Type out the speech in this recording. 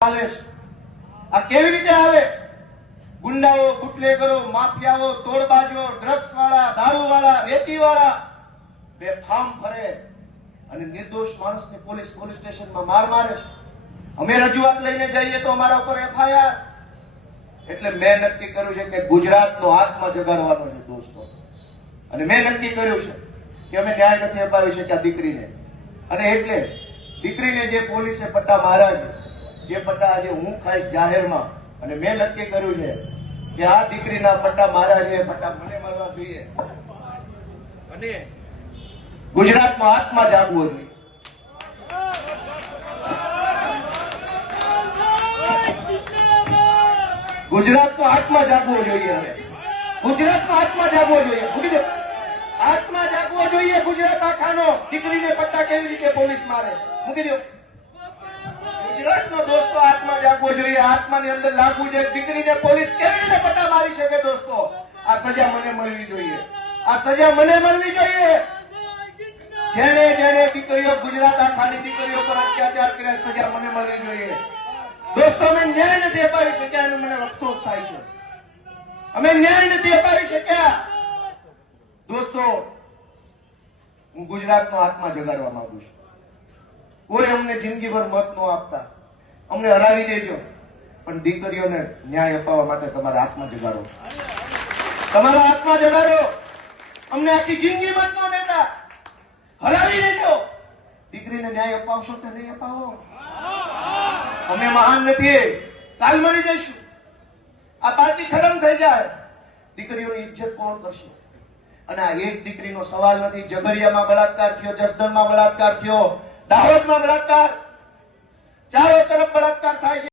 હાલે છે. આ કેવી રીતે આવે ગુંડાઓ, બુટલેગરો, માફિયાઓ, તોડબાજો ડ્રગ્સ વાળા દારૂ વાળા રેતી વાળા બે ફાર્મ ફરે અને નિર્દોષ માણસને પોલીસ પોલીસ સ્ટેશનમાં માર મારે છે. અમે રજૂઆત લઈને જઈએ તો અમારા ઉપર એફઆઈઆર. એટલે મેં નક્કી કર્યું છે કે ગુજરાતનો આત્મા જગાડવાનો છે દોસ્તો અને મેં નક્કી કર્યું છે કે અમે ન્યાય નથી અપાવી શક્યા દીકરીને. અને એટલે દીકરીને જે પોલીસે પટ્ટા માર્યા છે એ પટ્ટા આજે હું ખાઈશ જાહેરમાં. અને મેં નક્કી કર્યું છે કે આ દીકરીના પટ્ટા મારા છે, પટ્ટા મને મારવા જોઈએ. અને ગુજરાતમાં હાથમાં જાગવો જોઈએ. ગુજરાતનો આત્મા જાગવો જોઈએ હવે. ગુજરાતનો આત્મા જાગવો જોઈએ. આત્મા જાગવો જોઈએ ગુજરાત આખાનો. દીકરીને પટ્ટા કેવી રીતે પોલીસ મારે? મૂકી દો. ગુજરાતનો દોસ્તો આત્મા જાગવો જોઈએ. આત્માની અંદર લાગવું જોઈએ દીકરીને પોલીસ કેવી રીતે પટ્ટા મારી શકે દોસ્તો? આ સજા મને મળવી જોઈએ. આ સજા મને મળવી જોઈએ. જેને જેને દીકરીઓ ગુજરાત આખાની દીકરીઓ પર અત્યાચાર કર્યા, સજા મને મળવી જોઈએ. દોસ્તો, અમે ન્યાય નથી અપાવી શક્યા એનો મને અફસોસ થાય છે. અમે ન્યાય નથી અપાવી શક્યા. દોસ્તો, હું ગુજરાતનો આત્મા જગાડવા માંગુ છું. કોઈ અમને જિંદગીભર મત ન આપતા. અમને હરાવી દેજો. પણ દીકરીઓને ન્યાય અપાવવા માટે તમારા હાથમાં જગાડો. તમારા હાથમાં જગાડો. અમને આખી જિંદગી બનતો નેતા હરાવી દેજો. દીકરીને ન્યાય અપાવશો કે નહીં અપાવો? અમે મહાન નથી. કાલ મળી જઈશું. આ પાર્ટી ખતમ થઈ જાય. દીકરીઓની ઇજ્જત કોણ કરશે? અને આ એક દીકરીનો સવાલ નથી. ઝઘડિયામાં બળાત્કાર થયો, જસદણમાં બળાત્કાર થયો, દાહોદમાં બળાત્કાર. ચારો તરફ બળાત્કાર થાય છે.